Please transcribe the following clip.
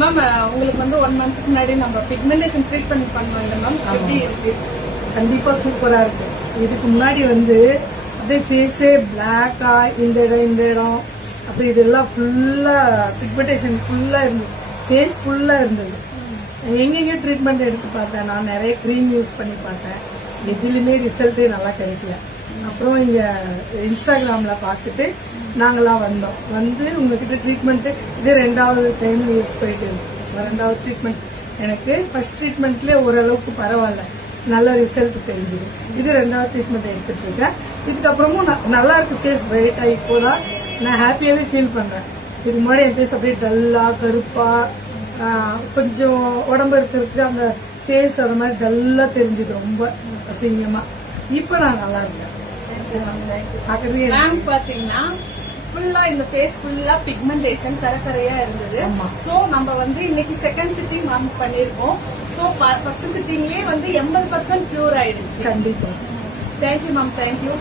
Ma'am உங்களுக்கு வந்து 1 month முன்னாடி நம்ம பிக்மெண்டேஷன் ட்ரீட்மெண்ட் பண்ணோம் இல்ல மேம், எப்படி இருக்கு? கண்டிப்பா சூப்பரா இருக்கு. இதுக்கு முன்னாடி வந்து அப்படியே ஃபேஸே பிளாக்கா இந்த இடம் அப்படி இதெல்லாம் ஃபுல்லா பிக்மெண்டேஷன் ஃபுல்லா இருந்தது, ஃபேஸ் ஃபுல்லா இருந்தது. எங்கெங்க ட்ரீட்மெண்ட் எடுத்து பார்த்தேன், நான் நிறைய க்ரீம் யூஸ் பண்ணி பார்த்தேன், எதுலையுமே ரிசல்ட்டே நல்லா கிடைக்கல. அப்புறம் இங்க இன்ஸ்டாகிராம்ல பார்த்துட்டு நாங்களாம் வந்தோம். வந்து உங்ககிட்ட ட்ரீட்மெண்ட் இது 2வது டைம் யூஸ் போயிட்டு இருக்கு. 2வது ட்ரீட்மெண்ட் எனக்கு ஃபர்ஸ்ட் ட்ரீட்மெண்ட்லேயே ஓரளவுக்கு பரவாயில்ல, நல்ல ரிசல்ட் தெரிஞ்சுது. இது 2வது ட்ரீட்மெண்ட் எடுத்துட்டு இருக்கேன். இதுக்கப்புறமும் நல்லா இருக்கு, ஃபேஸ் பிரைட்டா. இப்போதான் நான் ஹாப்பியாவே ஃபீல் பண்றேன். இதுக்கு முன்னாடி என் ஃபேஸ் அப்படியே டல்லா கருப்பா கொஞ்சம் உடம்பு இருக்கிறதுக்கு அந்த ஃபேஸ் அந்த மாதிரி டல்லா தெரிஞ்சுது, ரொம்ப அசிங்கமா. இப்ப நான் நல்லா இருக்கேன். மேம் பாத்தீங்கன்னா ஃபுல்லா இந்த ஃபேஸ் ஃபுல்லா பிக்மெண்டேஷன் கரையா இருந்தது. சோ நம்ம வந்து இன்னைக்கு செகண்ட் சிட்டிங் மேம் பண்ணிருக்கோம். சோ ஃபர்ஸ்ட் சிட்டிங்லயே வந்து 80% கியூர் ஆயிடுச்சு. கண்டிப்பா. Thank you ma'am, thank you.